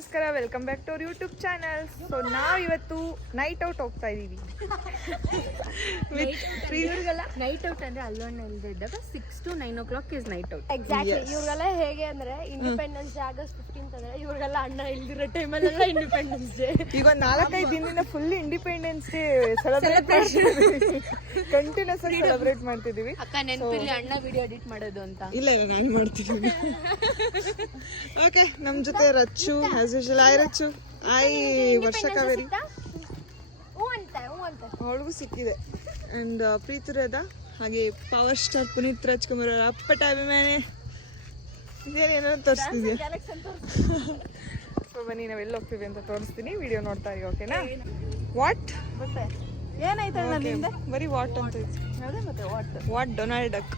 ನಮಸ್ಕಾರ, welcome back to our YouTube channel. So ನಾವು ಇವತ್ತು ನೈಟ್ ಔಟ್ ಹೋಗ್ತಾ ಇದೀವಿ. ಇವ್ರಿಗೆಲ್ಲ ನೈಟ್ ಔಟ್ ಅಂದ್ರೆ ಅಲ್ಲೊಂದು ಇದ್ದಾಗ 6 to 9 o'clock is night out. Exactly. ಇವ್ರಿಗೆಲ್ಲ ಹೇಗೆ ಅಂದ್ರೆ ಇಂಡಿಪೆಂಡೆನ್ಸ್ ಡೇ ಆಗಸ್ಟ್ 15th ಅಂದ್ರೆ ಇವ್ರಿಗೆಲ್ಲ ಅಣ್ಣ ಇಲ್ದಿರೋ ಟೈಮಲ್ಲೆಲ್ಲ ಇಂಡಿಪೆಂಡೆನ್ಸ್ ಡೇ. ಈಗ ಒಂದು 4-5 ದಿನದಿಂದ full independence day celebration continues ಆಗಿ ಸೆಲೆಬ್ರೇಟ್ ಮಾಡ್ತಿದೀವಿ. ಅಕ್ಕ ನೆನಪಿರ್ಲಿ ಅಣ್ಣ ವಿಡಿಯೋ ಎಡಿಟ್ ಮಾಡೋದು ಅಂತ. ಇಲ್ಲ ನಾನು ಮಾಡ್ತೀನಿ. ಓಕೆ, ನಮ್ ಜೊತೆ ರಚ್ಚು ಆಸ್ ಯೂಶುವಲ್. ಆಯ್ ರಚ್ಚು, ಆಯ್ ವರ್ಷ ಕಾವೇರಿ, ಅವಳಿಗೂ ಸಿಕ್ಕಿದೆ. ಅಂಡ್ ಪ್ರೀತಿರದ ಹಾಗೆ ಪವರ್ ಸ್ಟಾರ್ ಪುನೀತ್ ರಾಜ್ಕುಮಾರ್ ಅವರ ಅಪ್ಪಟ ಅಭಿಮಾನಿ. ಇದೇನೇನೋ ತೋರಿಸ್ತಿದ್ಯಾ? ಸೊ ಬನ್ನಿ, ನಾವು ಎಲ್ಲಿ ಹೋಗ್ತೀವಿ ಅಂತ ತೋರಿಸ್ತೀನಿ, ವಿಡಿಯೋ ನೋಡ್ತಾ ಇರಿ. ಓಕೆನಾ? ವಾಟ್ ಮತ್ತೆ ಏನಾಯ್ತು? ಬರೀ ವಾಟ್ ಅಂತ ಇತ್ತು. ಅದೇ ಮತ್ತೆ ವಾಟ್ ಡೊನಾಲ್ಡ್ ಡಕ್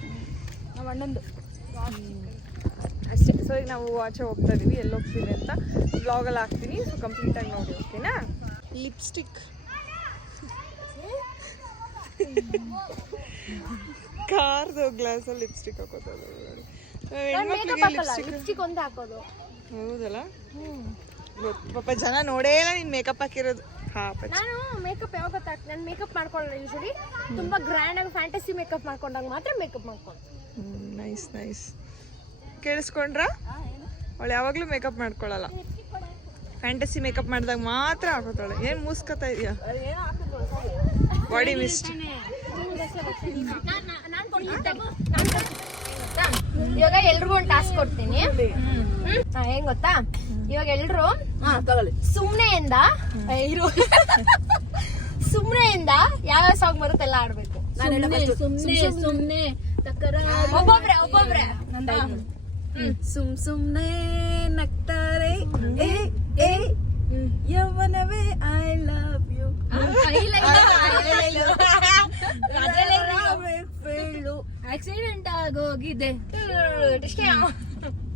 ನಮ್ಮ ಅಣ್ಣಂದು ಅಷ್ಟೇ. ಸೊ ಈಗ ನಾವು ಆಚೆ ಹೋಗ್ತಾ ಇದೀವಿ, ಎಲ್ಲಿ ಹೋಗ್ತೀವಿ ಅಂತ ಬ್ಲಾಗಲ್ಲಿ ಹಾಕ್ತೀನಿ. ಸೊ ಕಂಪ್ಲೀಟಾಗಿ ನೋಡಿ. ಓಕೆನಾ? ಲಿಪ್ಸ್ಟಿಕ್, ಕಾರ್ದು ಗ್ಲಾಸಲ್ಲಿ ಲಿಪ್ಸ್ಟಿಕ್ ಹಾಕೋದು. ಲಿಪ್ಸ್ಟಿಕ್ ಒಂದೇ ಹಾಕೋದು. ಹೌದಲ್ಲ? ಪಾಪ ಜನ ನೋಡೇ ಇಲ್ಲ ನೀನ್ ಮೇಕಪ್ ಹಾಕಿರೋದು. ನಾನು ಮೇಕಪ್ ಯಾವಾಗ ಗೊತ್ತಾಗ್ತದೆ, ನಾನು ಮೇಕಪ್ ಮಾಡ್ಕೊಳ್ಳಲ್ಲ. ಯೂಶಲಿ ತುಂಬಾ ಗ್ರ್ಯಾಂಡ್ ಆಗಿ ಫ್ಯಾಂಟಸಿ ಮೇಕಪ್ ಮಾಡ್ಕೊಂಡಾಗ ಮಾತ್ರ ಮೇಕಪ್ ಮಾಡ್ಕೊಂಡು. Nice nice. ಕೇಳಿಸ್ಕೊಂಡ್ರ? ಅವಳು ಯಾವಾಗ್ಲೂ ಮೇಕಪ್ ಮಾಡ್ಕೊಳ್ಳಲ್ಲ, ಫ್ಯಾಂಟಸಿ ಮೇಕಪ್ ಮಾಡಿದಾಗ ಮಾತ್ರ ಹಾಕೋತಾಳೆ. ಏನ್ ಮೂಸ್ಕೊತಾ ಇದೆಯಾ? Body mist. ಇವಾಗ ಎಲ್ರಿಗೂ ಒಂದು ಟಾಸ್ಕ್ ಕೊಡ್ತೀನಿ. ಹೆಂಗ್ ಗೊತ್ತಾ? ಇವಾಗ ಎಲ್ರು ಸುಮ್ನೆಯಿಂದ ಸುಮ್ನೆಯಿಂದ ಯಾವ ಸಾಂಗ್ ಬರುತ್ತೆಲ್ಲ ಆಡ್ಬೇಕು. ಸುಮ್ನೆ ಒಬ್ಬೊಬ್ರೆ ಸುಮ್ನೆ ನಗ್ತಾರೆ ಯೌವನವೇ ಐ ಲವ್ ಯು. ಆಕ್ಸಿಡೆಂಟ್ ಆಗೋಗಿದೆ.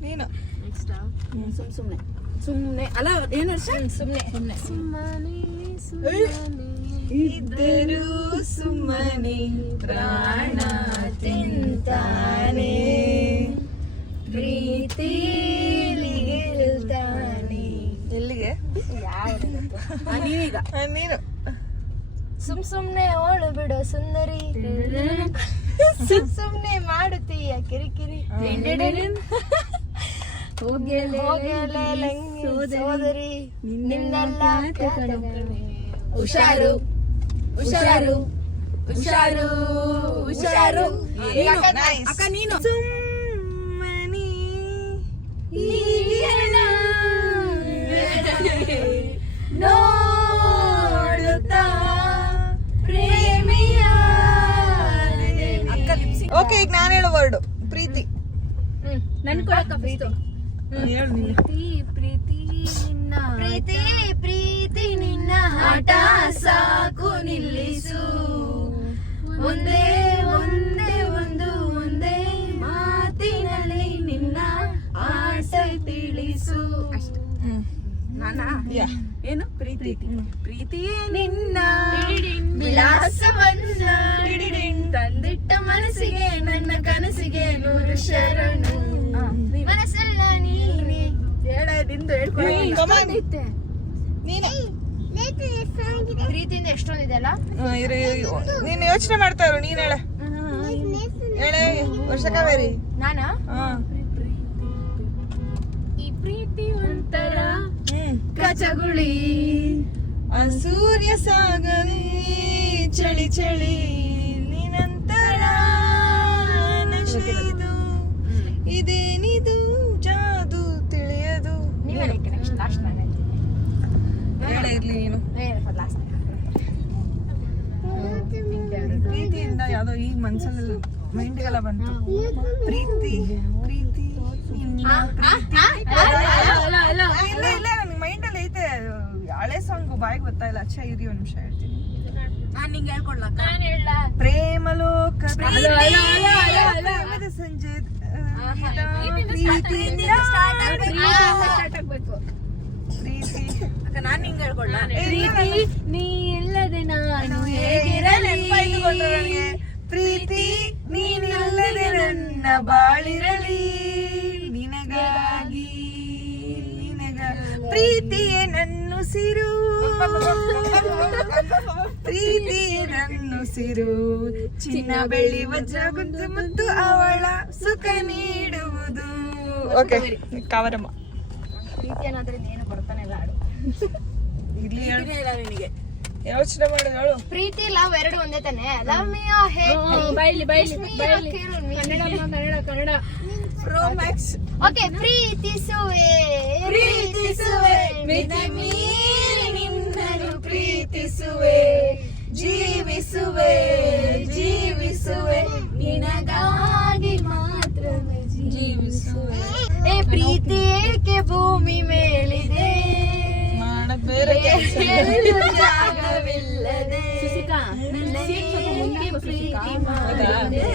ನೀನು ಸುಮ್ನೆ ಅಲ್ಲ ಏನರ್ಷ ಸುಮ್ನೆ ಇದ್ದರೂ ಸುಮ್ಮನೆ ಪ್ರಾಣ ತಿಂತಾನೆ, ಪ್ರೀತಿಲಿ ಗೆಲ್ತಾನೆ. ಎಲ್ಲಿಗೆ? ನೀನೀಗ ನೀನು ಸುಮ್ನೆ ಓಳು ಬಿಡೋ ಸುಂದರಿ, ಸುಮ್ನೆ ಮಾಡುತ್ತೀಯ ಕಿರಿಕಿರಿ, ಹೋಗಲೇ ಸೋದರಿ ನಿನ್ನೆಲ್ಲ ಹುಷಾರು ಹುಷಾರು ಹುಷಾರು ಹುಷಾರು. ಅಕ್ಕ ನೀನು ಸುಮ್ಮನೆ ನೋಡುತ್ತಾ ಪ್ರೇಮಿಯ. ಓಕೆ, ಈಗ ನಾನು ಹೇಳೋ ವರ್ಡು ಪ್ರೀತಿ. ನನ್ ಕೊಡಕ್ಕ ಪ್ರೀತಿ ಪ್ರೀತಿ ನಿನ್ನ ಪ್ರೀತಿ ಪ್ರೀತಿ ನಿನ್ನ ಆಟ ಸಾಕು ನಿಲ್ಲಿಸು. ಒಂದೇ ಒಂದೇ ಒಂದೇ ಮಾತಿನಲ್ಲಿ ನಿನ್ನ ಆಸೆ ತಿಳಿಸು. ಏನು ಪ್ರೀತಿ ಪ್ರೀತಿಯೇ ನಿನ್ನ ವಿಳಾಸವನ್ನ ತಂದಿಟ್ಟ ಮನಸ್ಸಿಗೆ ನನ್ನ ಕನಸಿಗೆ 100 ಶರಣು. ಮನಸ್ಸಲ್ಲ ನೀನೆ ಹೇಳದಿಂದ ಹೇಳ್ಕೊಳೈತೆ. ಪ್ರೀತಿಯಿಂದ ಎಷ್ಟೊಂದಿದೆ ಅಲ್ಲ. ನೀನು ಯೋಚನೆ ಮಾಡ್ತಾ ಇರು. ನೀನ್ ಹೇಳೆ ವರ್ಷ ಕಾವೇರಿ. ನಾನಾ? ಈ ಪ್ರೀತಿ ಒಂಥರ ಕಚಗುಳಿ, ಸೂರ್ಯ ಸಾಗಲಿ ಚಳಿ ಚಳಿ, ನೀನಂತರ ನಶಿದು ಇದೇನಿದು ಜಾದು ತಿಳಿಯದು. ನೀವ್ ಹೇಳಕ್ಕೆ ನೆಕ್ಸ್ಟ್ ಲಾಸ್ಟ್ ನಾನು ಹೇಳೇ ಇರ್ಲಿ ನೀನು. ಲಾಸ್ಟ್ ಪ್ರೀತಿಯಿಂದ ಯಾವ್ದೋ ಈಗ ಮನ್ಸಲ್ಲಿ ಮೈಂಡ್ಗೆಲ್ಲ ಬಂತು. ಪ್ರೀತಿ ಪ್ರೀತಿ ಇಲ್ಲ ನನ್ ಮೈಂಡಲ್ಲಿ ಐತೆ. ಹಳೆ ಸಾಂಗ್ ಬಾಯಿಗೆ ಗೊತ್ತಾಯಿಲ್ಲ. ಅಚ್ಚ ಇರಿ ಒಂದ್ ನಿಮಿಷ ಹೇಳ್ತೀನಿ. ನಾನ್ ನಿಂಗೆ ಹೇಳ್ಕೊಡ್ಲಕ್ಕ. ನಾನು ಹೇಳ ಪ್ರೇಮಲೋಕ ಸಂಜೆ ಪ್ರೀತಿ. ಅಕ್ಕ ನಾನ್ ನಿಂಗೆ ಹೇಳ್ಕೊಡ್ಲ. ಪ್ರೀತಿ ನೀ ಇಲ್ಲದೆ ನಾನು ಹೇಗಿರಲಿ, ಪ್ರೀತಿ ನೀನಿಲ್ಲದೆ ನನ್ನ ಬಾಳಿರಲಿ, ನಿನಗಾಗಿ ಪ್ರೀತಿಯೇ ನನ್ನುಸಿರು, ಪ್ರೀತಿಯೇ ನನ್ನುಸಿರು, ಚಿನ್ನ ಬೆಳ್ಳಿ ವಜ್ರ ಗುಂತು ಮುತ್ತು ಅವಳ ಸುಖ ನೀಡುವುದು. ಓಕೆ ಕಾವರಮ್ಮ ಪ್ರೀತಿ ಅನ್ನೋದ್ರಿಂದ ಏನು ಬರ್ತಾನೆ ಇಲ್ಲ ಹಾಡು. ಇಲ್ಲಿ ನಿನಗೆ ಯೋಚನೆ ಮಾಡಿ ಹೇಳು. ಪ್ರೀತಿ ಲವ್ ಎರಡು ಒಂದೇ ತಾನೆ. Love me Kannada pro max. Okay. ಪ್ರೀತಿಸುವೆ ಪ್ರೀತಿಸುವೆ ಮಿತಿ ಮೀರಿ ನಿನ್ನನ್ನು ಪ್ರೀತಿಸುವೆ, ಜೀವಿಸುವೆ ಜೀವಿಸುವೆ ನಿನಗಾಗಿ ಮಾತ್ರವೇ ಜೀವಿಸುವೆ. ಪ್ರೀತಿ ಏಕೆ ಭೂಮಿ ಮೇಲಿದೆ, ಬೇರೆ ಎಲ್ಲೂ ಜಾಗವಿಲ್ಲದೆ, ನನಗೆ ಪ್ರೀತಿ ಮಾಡಿದೆ,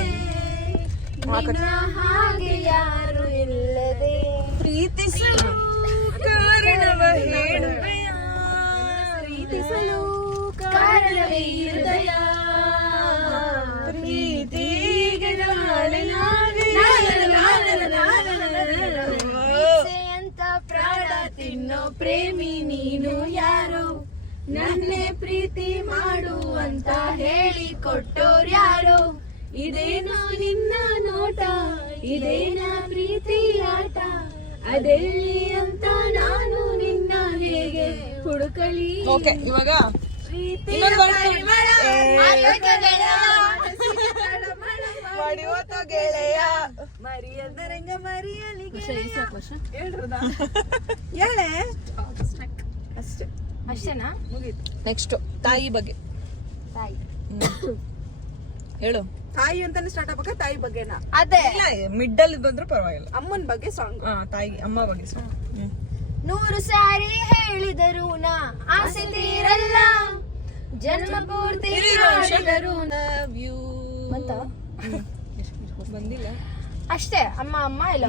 ನಿನ್ನ ಹಾಗೆ ಯಾರು ಇಲ್ಲದೆ, ಪ್ರೀತಿಸಲು ಕಾರಣವ ಹೇಳುವೆಯ, ಪ್ರೀತಿಸಲು ಕಾರಣವೇ ಹೃದಯ, ಪ್ರೀತಿಗೆ ನಾಳೆ ಅಂತ ಪ್ರಾಣ ತಿನ್ನೋ ಪ್ರೇಮಿ ನೀನು ಯಾರು, ನನ್ನೇ ಪ್ರೀತಿ ಮಾಡುವಂತ ಹೇಳಿಕೊಟ್ಟೋರ್ಯಾರು, ಇದೇನೋ ನಿನ್ನ ನೋಟ, ಇದೇನ ಪ್ರೀತಿ ಆಟ, ಅದೆಲ್ಲಿ ಅಂತ ನಾನು ನಿನ್ನ ಹೇಗೆ ಹುಡುಕಲಿ. ಓಕೆ ಇವಾಗ ಮಾಡಿವತ್ತು ಗೆಳೆಯ ಮರಿಯದರಂಗ ಮರಿಯಲಿ ಹೇಳ್ರದ ಹೇಳೆ ಅಷ್ಟೇ. ಅಷ್ಟೇನಾ? ಮುಗೀತು. ನೆಕ್ಸ್ಟ್ ತಾಯಿ ಬಗ್ಗೆ ತಾಯಿ. ಹೇಳು. ತಾಯಿ ಅಂತಾನೆ ಸ್ಟಾರ್ಟ್ ಆಗ್ಬೇಕಾ? ತಾಯಿ ಬಗ್ಗೆನಾ? ಅದೇ ಮಿಡ್ಡಲ್ ಬಂದ್ರು ಪರವಾಗಿಲ್ಲ. ಅಮ್ಮನ ಬಗ್ಗೆ ಸಾಂಗ್. ತಾಯಿ ಅಮ್ಮ ಬಗ್ಗೆ ಸಾಂಗ್. 100 ಸಾರಿ ಹೇಳಿದರು ನಾ ಆಸೆ ತೀರಲ್ಲ, ಜನ್ಮ ಪೂರ್ತಿ ಹೇಳಿದರು ಅಂತ ಬಂದಿಲ್ಲ ಅಷ್ಟೇ. ಅಮ್ಮ ಅಮ್ಮ ಇಲ್ಲ.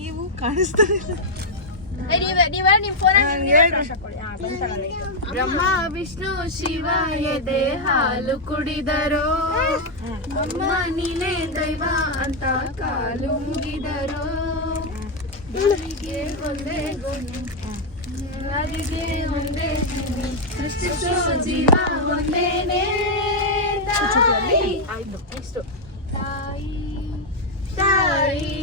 ನೀವು ಕಾಣಿಸ್ತಾರೆ. ನೀವ ನಿಮ್ ಫೋನ್ ಬ್ರಹ್ಮ ವಿಷ್ಣು ಶಿವ ಎದೆ ಹಾಲು ಕುಡಿದರೋ, ಅಮ್ಮ ನೀನೇ ದೈವ ಅಂತ ಕಾಲು ಮುಗಿದರೋ, ಒಂದೇ ಗುಣಿ ನದಿಗೆ ಒಂದೇ ಕಿವಿ, ಸೃಷ್ಟಿಸೋ ಜೀವ ಒಂದೇನೇ ತಾಯಿ. ನೆಕ್ಸ್ಟ್ ತಾಯಿ ತಾಯಿ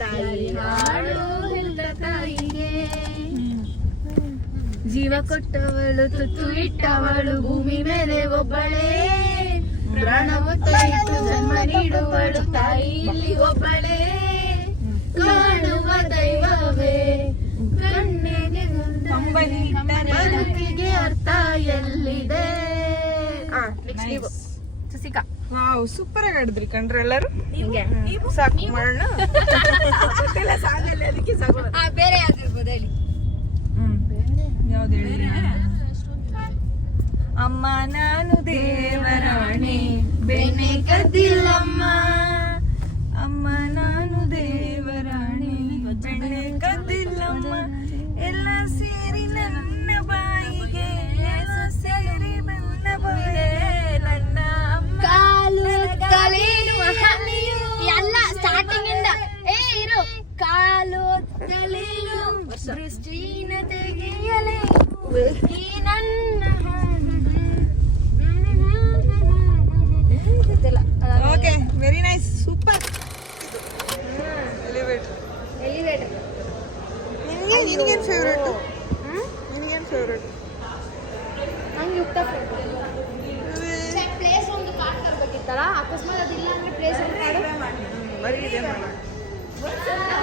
ತಾಯಿ ಹಾಡು ಎಲ್ಲ ತಾಯಿಗೆ, ಜೀವ ಕೊಟ್ಟವಳು ತುತ್ತು ಇಟ್ಟವಳು ಭೂಮಿ ಮೇಲೆ ಒಬ್ಬಳೇ, ಪ್ರಾಣವು ತೆಗೆದು ಜನ್ಮ ನೀಡುವಳು ತಾಯಿ ಇಲ್ಲಿ ಒಬ್ಬಳೇ, ಕಾಣುವ ದೈವವೇ ಕಣ್ಣಿಗೆ ಬದುಕಿಗೆ ಅರ್ಥ ಎಲ್ಲಿದೆ. ಸುಸಿಕಾ ವಾವ್ ಸೂಪರ್ ಆಗಿ ಆಡಿದ್ರಿ ಕಣ್ರಿ ಎಲ್ಲರೂ. ಸಾಕು ಮಾಡೋಣ. ಅದಕ್ಕೆ ಸಾಕು. ಬೇರೆ ಯಾವ್ದಿರ್ಬೋದು ಹೇಳಿ. ಯಾವ್ದು ಹೇಳಿ? ಅಮ್ಮ ನಾನು ದೇವರಾಣೆ ಬೆಣ್ಣೆ ಕದ್ದಿಲ್ಲಮ್ಮ, ಅಮ್ಮ ನಾನು ದೇವರಾಣೆ ಬೆಣ್ಣೆ ಕದ್ದಿಲ್ಲಮ್ಮ, ಎಲ್ಲ ಸೇರಿ ನನ್ನ ಬಾಯಿಗೆ, ಎಲ್ಲ ಸೇರಿ ನನ್ನ ಬಾಯಿಗೆ, ನನ್ನ ಅಮ್ಮ ಕಾಲು ತಲೆನು ಎಲ್ಲ ಸ್ಟಾರ್ಟಿಂಗ್ ಇಂದ ಇರು. ಕಾಲು ತಲೆನು ದೃಷ್ಟಿನ ತೆಗೆಯಲೇ ಈ ನನ್ನ okay very nice super. Elevator elevator. ನಿನಗೇನು ಫೇವ್ರೇಟು? ನಿನಗೇನು ಫೇವ್ರೇಟು? ನಂಗೆ ಯುಕ್ತ ಪ್ಲೇಸ್ ಒಂದು ಕಾರ್ಡ್ ತರಬೇಕಿತ್ತಲ್ಲ, ಅಕಸ್ಮಾತ್ ಅದಿಲ್ಲ ಅಂದ್ರೆ ಪ್ಲೇಸ್ ಒಂದು ಕಾರ್ಡ್ ಬರೀ ಇದೆ ಮಾಡೋಣ.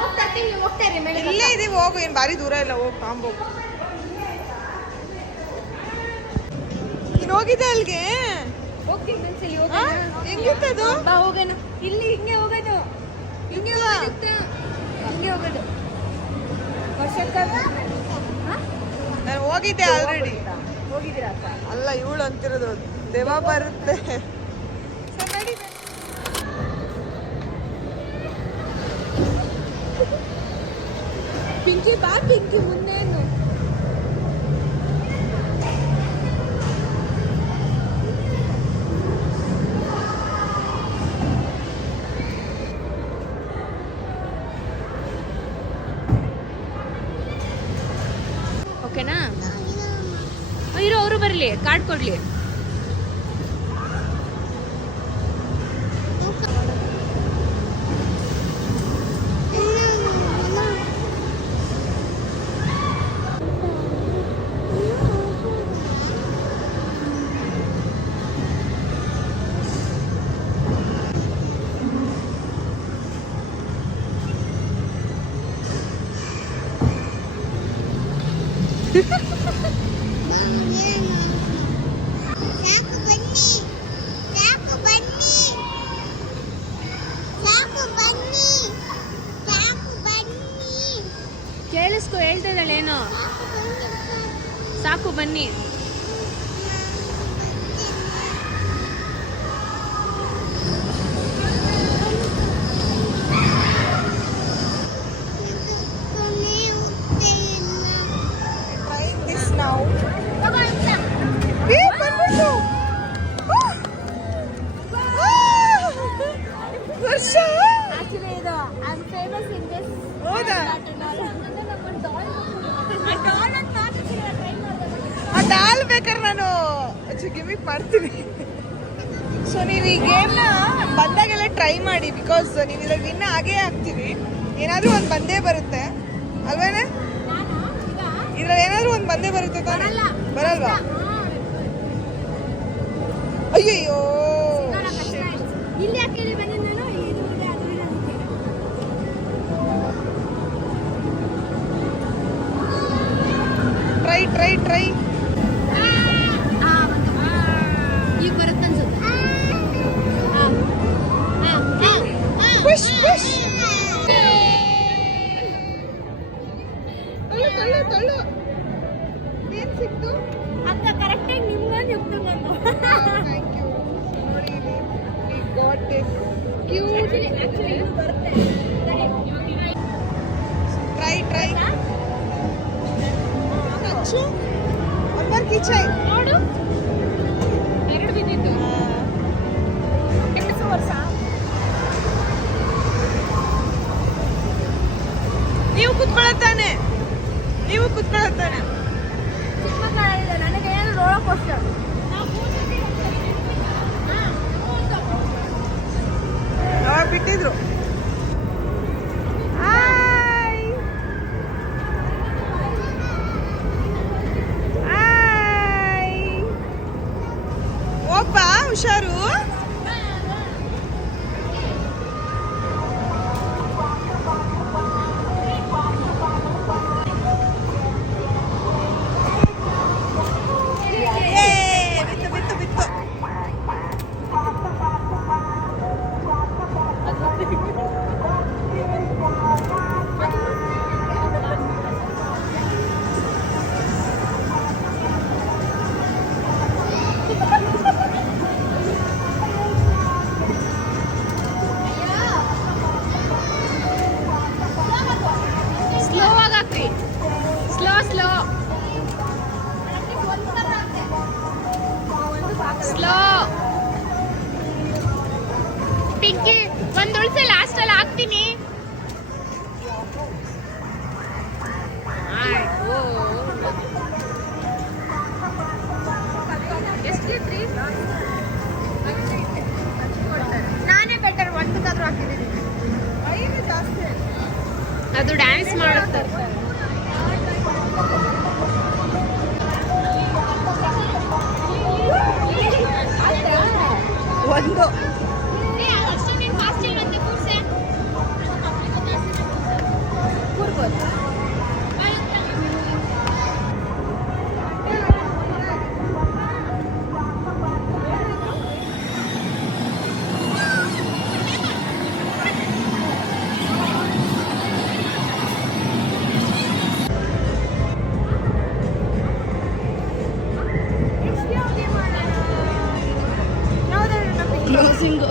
ಹೋಗ್ತಾ ಇರ್ತೀನಿ, ನೀವು ಹೋಗ್ತಾ ಇರಿ ಮೇಲೆ. ಇಲ್ಲೇ ಇದೀವಿ ಹೋಗು, ಏನು ಭಾರಿ ದೂರ ಇಲ್ಲ, ಹೋಗಿ ಕಾಂಬೋ. ನೀನು ಹೋಗಿದ್ದೆ ಅಲ್ಲಿಗೆ? ಹೋಗ್ತೀನಿ ಒಂದ್ಸಲಿ. ಹೆಂಗಿತ್ತದು? ಬಾ ಹೋಗೋಣ. ಇಲ್ಲಿ ಹಿಂಗೆ ಹೋಗೋದು, ಹಿಂಗೆ ಹೋಗೋದು ವರ್ಷಕ್ಕಾಗ. ನಾನು ಹೋಗಿದ್ದೆ ಆಲ್ರೆಡಿ. ಹೋಗಿದ್ದೀರಾ? ಅಲ್ಲ ಇವಳು ಅಂತಿರೋದು ದೇವ ಬರುತ್ತೆ. ಪಿಂಕಿ ಬಾ ಪಿಂಕಿ ಮುಂದೇನು ಓಕೆನಾ? ಇರೋ ಅವರು ಬರಲಿ, ಕಾರ್ಡ್ ಕೊಡ್ಲಿ. ಕೇಳಿಸ್ಕೊ, ಹೇಳ್ತಾ ಇದ್ದಾಳೆ ಏನೋ. ಸಾಕು ಬನ್ನಿ. Trying this now. ಬಂದ್ಬಿಟ್ಟು ವರ್ಷ ಆಕ್ಚುಲಿ ಇದು I am famous in this. ಹೌದಾ? ಆ ಆ ಡಾಲ್ ಬೇಕಾದ್ರೆ ನಾನು ಗಿಮಿಕ್ ಮಾಡ್ತೀನಿ. ಸೊ ನೀವು ಈ ಗೇಮ್ನ ಬಂದಾಗೆಲ್ಲ ಟ್ರೈ ಮಾಡಿ, ಬಿಕಾಸ್ ನೀವು ಇದ್ರಲ್ಲಿ ವಿನ್ ಆಗೇ ಆಗ್ತೀವಿ. ಏನಾದರೂ ಒಂದು ಬಂದೇ ಬರುತ್ತೆ ಅಲ್ವೇನೆ? ಇದ್ರಲ್ಲಿ ಏನಾದರೂ ಒಂದು ಬಂದೇ ಬರುತ್ತೆ ತಾನೆ? ಬರಲ್ವಾ? ಅಯ್ಯಯ್ಯೋ, ಇಲ್ಲಿ ಯಾಕೆ ಇಲ್ಲಿ ಬಂದಿದ್ದು ನಾನು? ಇಲ್ಲಿ ಇದು ಇದೆ, ಅದು ಇದೆ ಅದಕ್ಕೆ. Try try try. ಈಗ ಬರುತ್ತೆ ಅನ್ಸುತ್ತೆ. Push push. ತಳ್ಳು ತಳ್ಳು ತಳ್ಳು. ಏನ್ ಸಿಕ್ತು? ಅಕ್ಕ ಕರೆಕ್ಟಾಗಿ ನಿಮ್ಗೆ ಸಿಕ್ತು ನಾನು. Thank you. ನೋಡಿ, we got this cute. Actually ಬರುತ್ತೆ. Try try. ಅಚ್ಚು ಅಂಬರ್ ಕಿಚನ್ ನೋಡು, 2 ಬಿದ್ದಿತ್ತು. ಎಷ್ಟು ವರ್ಷ? ನೀವು ಕುತ್ಕೊಳ್ಳುತ್ತಾನೆ, ನೀವು ಕುತ್ಕೊಳ್ಳುತ್ತಾನೆ. ಚಿಕ್ಕ ಮಕ್ಕಳಿದೆ, ನನಗೆ ಏನು ರೋಲರ್ ಕೋಸ್ಟರ್. ಬಿಟ್ಟಿದ್ರು. Hi hi. ಒಬ್ಬ ಹುಷಾರು. ಬಿತ್ತು ಬಿತ್ತು ಬಿತ್ತು. ಸ್ಲೋ ಆಗಿ ಹಾಕ್ರಿ, ಸ್ಲೋ ಸ್ಲೋ ಸ್ಲೋ. ಪಿಂಕಿ ಒಂದು ಉಳಿಸಿ, ಲಾಸ್ಟಲ್ಲಿ ಹಾಕ್ತೀನಿ. ನಾನೇ ಬೆಟರ್, ಒಂದಕ್ಕಾದ್ರೂ ಹಾಕಿದ್ದೀನಿ. ಐದು ಜಾಸ್ತಿ. ಅದು ಡ್ಯಾನ್ಸ್ ಮಾಡುತ್ತೆ. ಒಂದು ಕ್ಲೋಸಿಂಗು.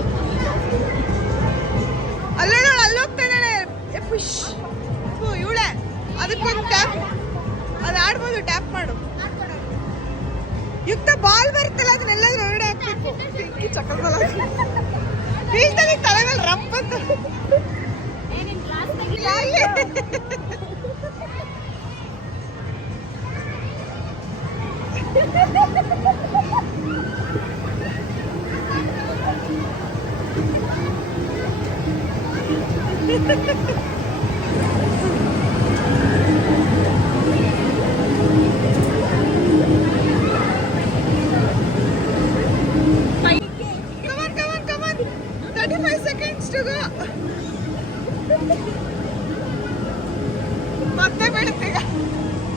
ಅಲ್ಲೋಳ ಅಲ್ಲೋಗ್ತಾ ಇದ್ದಾಳೆ. ಫಿಶ್ ಇವಳೆ. ಅದಕ್ಕೊಂದು ಟ್ಯಾಪ್, ಅದು ಆಡ್ಬೋದು. ಟ್ಯಾಪ್ ಮಾಡು. ಯುಕ್ತ ಬಾಲ್ ಬರುತ್ತಲ್ಲ, ಅದನ್ನೆಲ್ಲಾದ್ರೂ ಹೊರಗಡೆ ಹಾಕ್ಬೇಕು. ಪಿಂಕಿ ಚಕ್ಕಲ್ಬಲ್ಲ ಬೀಳ್ತಾನೆ ತಲೆ ಮೇಲೆ ರಂಪ್ ಅಂತ. Come on. 35 seconds to go. ಮತ್ತೆ ಬಿಡುತ್ತೆ ಈಗ.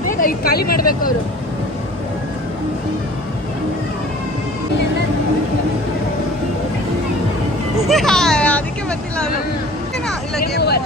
ಬೇಗ ಇದು ಖಾಲಿ ಮಾಡ್ಬೇಕು ಅವರು. ಅದಕ್ಕೆ ಬಂದಿಲ್ಲ ಅವರು. ಇಲ್ಲ ಗೇಮ್ ಓವರ್.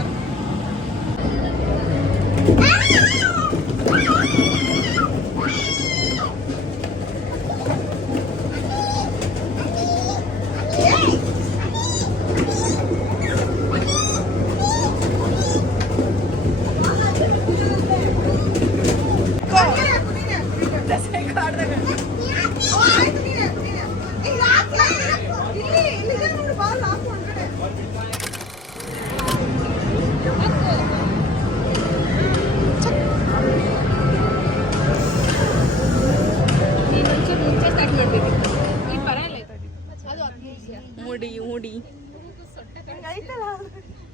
ಮೂಡಿ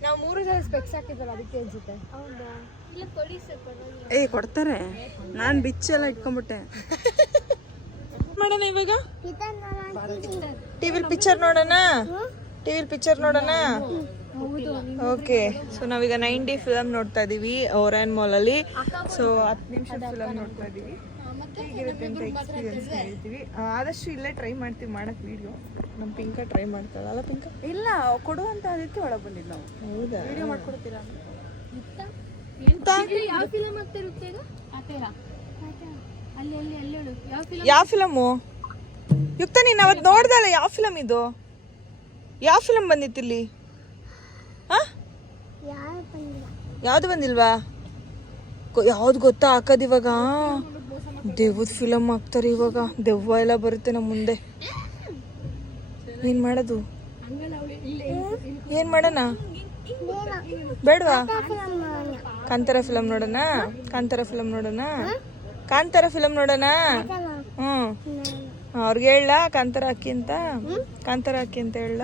ನಾವು 3 ಜನ ಸ್ಪೆಕ್ಸ್ ಹಾಕಿದ್ವಲ್ಲ ಅದಕ್ಕೆ ಅನ್ಸುತ್ತೆ. ಏ ಕೊಡ್ತಾರೆ. ನಾನ್ ಬಿಚ್ಚೆಲ್ಲ ಇಟ್ಕೊಂಡ್ಬಿಟ್ಟೆ. ಮಾಡೋಣ ಇವಾಗ ಟಿವಿಲ್ ಪಿಕ್ಚರ್ ನೋಡೋಣ. ಓಕೆ, ಸೊ ನಾವೀಗ 90 ಫಿಲಮ್ ನೋಡ್ತಾ ಇದೀವಿ ಓರಾನ್ ಮಾಲ್ ಅಲ್ಲಿ. ಸೊ 10 ನಿಮಿಷದ ಫಿಲಮ್ ನೋಡ್ತಾ ಇದೀವಿ. ಹೇಗಿರುತ್ತೆ ಅಂತ ಎಕ್ಸ್ಪೀರಿಯನ್ಸ್ ಹೇಳ್ತೀವಿ. ಆದಷ್ಟು ಇಲ್ಲೇ ಟ್ರೈ ಮಾಡ್ತೀವಿ ಮಾಡಕ್ ವಿಡಿಯೋ. ನಮ್ಮ ಪಿಂಕ ಟ್ರೈ ಮಾಡ್ತಾಳಲ್ಲ ಪಿಂಕ? ಇಲ್ಲ ಕೊಡುವಂತ ಅದಕ್ಕೆ ಒಳಗೆ ಬಂದಿದ್ದು ನಾವು. ಹೌದಾ? ವಿಡಿಯೋ ಮಾಡ್ಕೊಡ್ತೀರಾ? ಯಾವ ಫಿಲಮ್ ಆಗ್ತಾ ಇರುತ್ತೆ ಈಗ? ಅಲ್ಲಿ ಹೇಳು. ಯಾವ ಫಿಲಮು? ಯುಕ್ತ ನೀನು ಅವತ್ತು ನೋಡ್ದಲ್ಲ, ಯಾವ ಫಿಲಮ್ ಇದು? ಯಾವ ಫಿಲಮ್ ಬಂದಿತ್ತು ಇಲ್ಲಿ? ಯಾವ್ದು ಬಂದಿಲ್ವಾ? ಯಾವ್ದು ಗೊತ್ತಾ ಹಾಕೋದು ಇವಾಗ? ದೆವ್ವದ ಫಿಲಮ್ ಹಾಕ್ತಾರೆ ಇವಾಗ. ದೆವ್ವ ಎಲ್ಲ ಬರುತ್ತೆ ನಮ್ಮ ಮುಂದೆ. ಏನ್ ಮಾಡೋದು? ಏನ್ ಮಾಡೋಣ? ಬೇಡವಾ? ಕಾಂತಾರ ಫಿಲಮ್ ನೋಡೋಣ. ಅವ್ರಿಗೆ ಹೇಳ ಕಾಂತಾರ ಹಾಕಿ ಅಂತ. ಹೇಳ.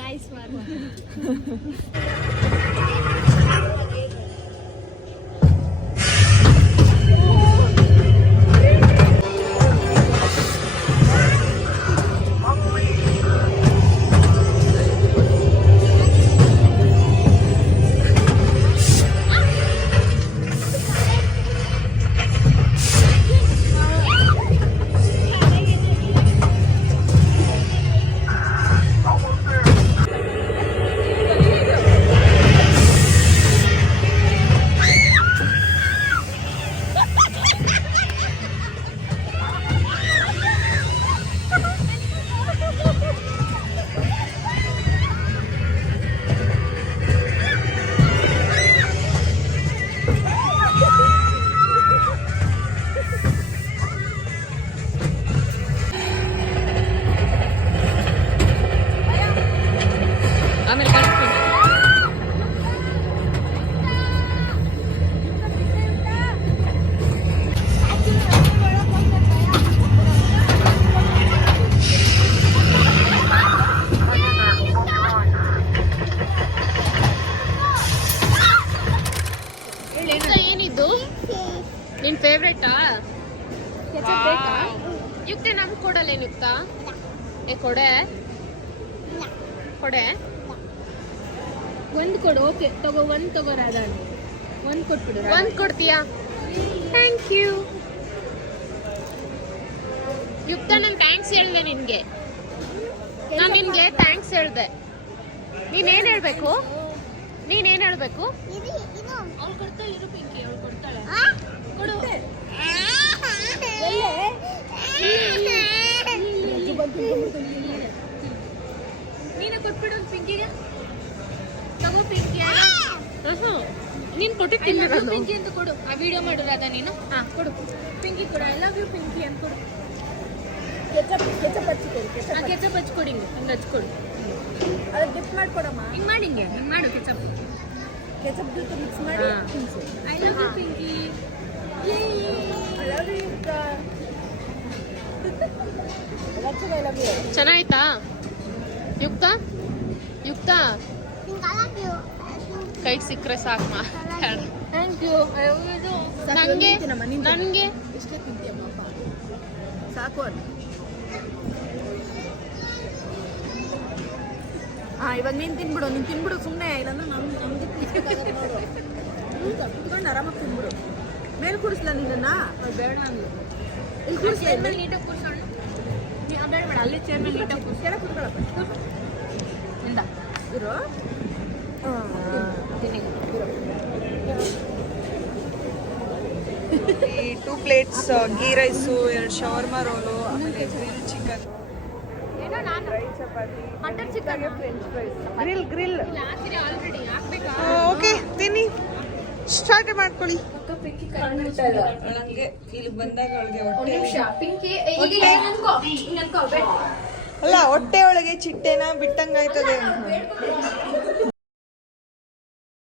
Nice one. ಏನಿದು ನಿನ್ ಫೇವ್ರೇಟಾ? ಯುಕ್ತ ನಮ್ಗೆ ಕೊಡಲ್ಲೇನು ಯುಕ್ತ? ಕೊಡೆ ಒಂದು ಕೊಡು. ಓಕೆ ತಗೋ, ಒಂದು ತಗೋರಾದ. ಒಂದು ಕೊಟ್ಬಿಡು. ಒಂದು ಕೊಡ್ತೀಯಾ? ಥ್ಯಾಂಕ್ ಯು ಯುಕ್ತ. ನಾನು ಥ್ಯಾಂಕ್ಸ್ ಹೇಳ್ದೆ ನಿನ್ಗೆ. ನಾನು ನಿನ್ಗೆ ಥ್ಯಾಂಕ್ಸ್ ಹೇಳ್ದೆ. ನೀನೇನ್ ಹೇಳ್ಬೇಕು? ಅವ್ಳು ಕೊಡ್ತಾಳೆ. ಇರು ಪಿಂಕಿ, ಅವ್ಳು ಕೊಡ್ತಾಳೆ. ಕೊಡು. ನೀನೇ ಕೊಟ್ಬಿಡು ಪಿಂಕಿಗೆ. ತಗೋ ಪಿಂಕಿ. ನೀನ್ ಕೊಟ್ಟಿದ್ದೀನಿ ಪಿಂಕಿ ಅಂತ ಕೊಡು. ಆ ವಿಡಿಯೋ ಮಾಡಿರೋದ ನೀನು? ಕೊಡು ಪಿಂಕಿ, ಕೊಡು. ಐ ಲವ್ ಯು ಪಿಂಕಿ ಅಂತ ಕೊಡು. ಕೆಚಪ್ ಹಚ್ಕೊಡಿ. ಹಿಂಗೆ ಹಚ್ಕೊಡು. ಅದು ಡಿಪ್ ಮಾಡ್ಕೊಡಮ್ಮ. ಹಿಂಗೆ ಮಾಡಿ, ಹಿಂಗೆ ಮಾಡು. ಕೆಚಪ್ ಜೊತೆ ಮಿಕ್ಸ್ ಮಾಡಿ. I love you Pinky. ಚೆನ್ನಾಯ್ತಾ ಯುಕ್ತ ಯುಕ್ತ ಕೈ ಸಿಕ್ಕರೆ ಸಾಕು ಥ್ಯಾಂಕ್ ಯು ನನಗೆ ನನಗೆ ಇಷ್ಟೇ ತಿಂತೀಯಮ್ಮ ಸಾಕು ಅನ್ನ ಇವಾಗ ನೀನು ತಿನ್ಬಿಡು ಸುಮ್ಮನೆ ಇಲ್ಲಾಂದ್ರೆ ನಮ್ಗೆ ನೋಡು ಕುತ್ಕೊಂಡು ಆರಾಮಾಗಿ ತಿನ್ಬಿಡು ಮೇಲೆ ಕೂರಿಸ್ಲಾ ನಿನ್ನ ಬೇಡ ಅಂದ್ರು ಇಲ್ಲಿ ಕೂರಿಸ್ಲಾ ನೀಟಾಗಿ ಕೂರ್ಸೋಣ ಬೇಡ ಅಲ್ಲಿ ಚೇರ್ ಮೇಲೆ ನೀಟಾಗಿ ಕೆಳ ಕೂತ್ಕೊಳ್ಳಪ್ಪ ಇಂದ ಇರು ಈ 2 plates ghee rice 2 shawarma roll ಆಮೇಲೆ ಗ್ರಿಲ್ ಚಿಕನ್ ಏನೋ ನಾನು dry chapati mutton chicken French fries grill ಹಾಕಿರಿ ಆಲ್ರೆಡಿ ಹಾಕ್ಬೇಕಾ ಓಕೆ ತಿನ್ನಿ ಸ್ಟಾರ್ಟ್ ಮಾಡ್ಕೊಳ್ಳಿ ನನಗೆ ಇಲ್ಲಿ ಬಂದಾಗ ಅವಳಿಗೆ ಹೊಟ್ಟೆ ಪಿಂಕಿ ಈಗ ಅನ್ಕೋ ಬೇಡ ಅಲ್ಲ ಹೊಟ್ಟೆ ಒಳಗೆ ಚಿಟ್ಟೆನ ಬಿಟ್ಟಂಗಾಯ್ತದೆ